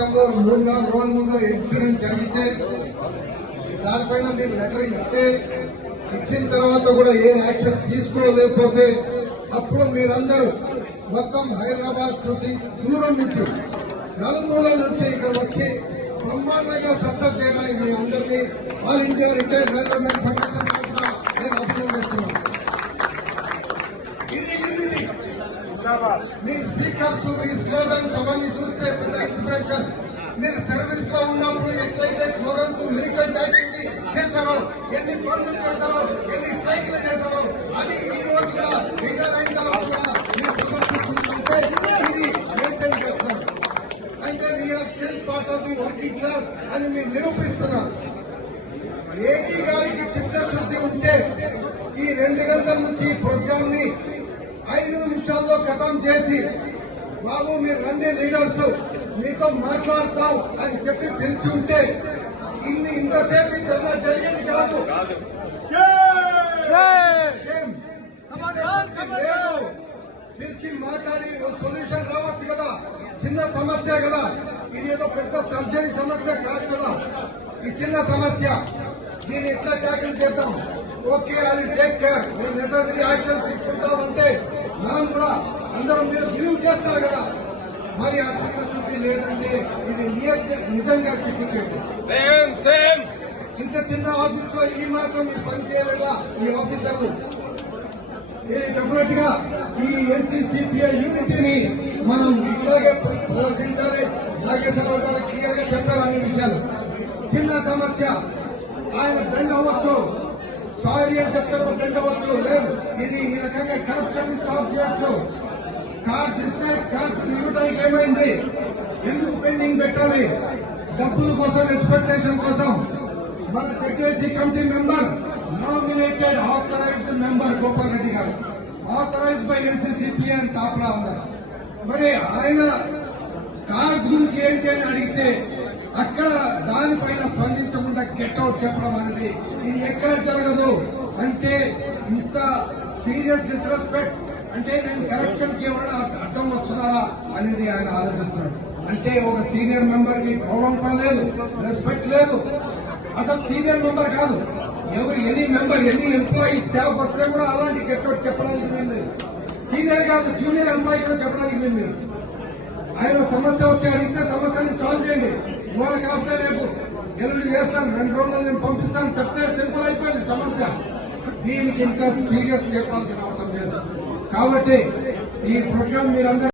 గతంలో 3-4 రోజుల ముందు ఇన్సూరెన్స్ జరిగితే దానిపైన మీరు లెటర్ ఇస్తే ఇచ్చిన తర్వాత కూడా ఏ యాక్షన్ తీసుకోలేకపోతే అప్పుడు మీరందరూ మొత్తం హైదరాబాద్ శృతి దూరం నుంచి నలుమూలల నుంచి ఇక్కడ వచ్చి బ్రహ్మాండంగా సక్సెస్ చేయడానికి మీ అందరినీ all India retired development foundation తరఫున నేను అభినందిస్తున్నాను. ఇది యూనిటీ. మీ స్పీకర్స్ మీ స్లోగన్స్ అవన్నీ చూస్తే పెద్ద ఎక్స్ప్రెషన్. మీరు సర్వీస్ లో ఉన్నప్పుడు ఎట్లయితే స్లోగన్స్ మిలిటెంట్ యాక్టివిటీ చేశారో, ఎన్ని పనులు చేశారో, ఎన్ని స్ట్రైక్లు చేశారో, అది ఈ రోజు కూడా రిటైర్ అయిన తర్వాత కూడా మీరు ప్రదర్శిస్తుంటే ఇది మెయింటైన్ చేస్తున్నారు. అంటే we are still part of the working class అని మీరు నిరూపిస్తున్నారు. ఏడీ గారికి చిత్తశుద్ధి ఉంటే ఈ 2 గంటల నుంచి ప్రోగ్రామ్ ని 5 నిమిషాల్లో ఖతం చేసి, బాబు మీరు రండి లీడర్స్ మీతో మాట్లాడతాం అని చెప్పి పిలిచి ఉంటే ఇంతసేపు ఇట్లా జరిగేది కాదు. పిలిచి మాట్లాడి సొల్యూషన్ రావచ్చు కదా. చిన్న సమస్య కదా, ఇది ఏదో పెద్ద సర్జరీ సమస్య కాదు కదా. ఈ చిన్న సమస్య దీన్ని ఎట్లా ట్యాకిల్ చేద్దాం. ఓకే, అది టేక్ కేర్, మీరు నెసెసరీ యాక్షన్ తీసుకుంటామంటే మనం కూడా అందరం మీరు బిలీవ్ చేస్తారు కదా. మరి ఆ చిత్తశుద్ధి లేదంటే ఇది నిజంగా సిగ్గుచేటు. ఇంత చిన్న ఆఫీస్ లో ఈ మాత్రం మీరు పని చేయలేదా ఈ ఆఫీసర్లు? ఇది డెఫినెట్ గా ఈ ఎన్సీసీపీఐ యూనిటీని మనం ఇట్లాగే ప్రదర్శించాలి. నాగేశ్వరరావు గారు క్లియర్ గా చెప్పారు అన్ని విషయాలు. చిన్న సమస్య ఆయన బెండ్ అవ్వచ్చు, సారీ అని చెప్తారు, బెండ్ అవ్వచ్చు. లేదు, ఇది ఈ రకంగా కరప్షన్ స్టాప్ చేయొచ్చు. కార్డ్స్ ఇస్తే కార్డ్స్ ఇవ్వడానికి ఏమైంది? ఎందుకు పెండింగ్ పెట్టాలి? డబ్బుల కోసం, ఎక్స్పెక్టేషన్ కోసం. మన ZAC committee member nominated authorised member Gopal Reddy గారు, ఆథరైజ్డ్ బై ఎన్సీసీపీఐ అని తాపరా ఉన్నారు. మరి ఆయన కార్డ్స్ గురించి ఏంటి అని అడిగితే అక్కడ దానిపైన స్పందించకుండా గెట్అవుట్ చెప్పడం అనేది ఇది ఎక్కడ జరగదు. అంటే ఇంత సీరియస్ డిస్రెస్పెక్ట్. అంటే నేను కరప్షన్ కి ఎవరైనా అడ్డం వస్తున్నారా అనేది ఆయన ఆలోచిస్తున్నాడు. అంటే ఒక సీనియర్ మెంబర్ కి గౌరవం కూడా లేదు, రెస్పెక్ట్ లేదు. అసలు సీనియర్ మెంబర్ కాదు, ఎవరు any member, any employee staff వస్తే కూడా అలాంటి గెట్అవుట్ చెప్పడానికి మేము లేదు. సీనియర్ కాదు, జూనియర్ ఎంప్లాయీ కూడా చెప్పడానికి మేము లేదు. ఆయన సమస్య వచ్చి అడిగితే సమస్యని సాల్వ్ చేయండి. ఇవాళ కాకపోతే రేపు ఎల్లుండి చేస్తాను, 2 రోజులు నేను పంపిస్తాను చెప్తే సింపుల్ అయిపోయింది సమస్య. దీనికి ఇంకా సీరియస్ చెప్పాల్సిన అవసరం లేదు. కాబట్టి ఈ ప్రోగ్రాం మీరందరూ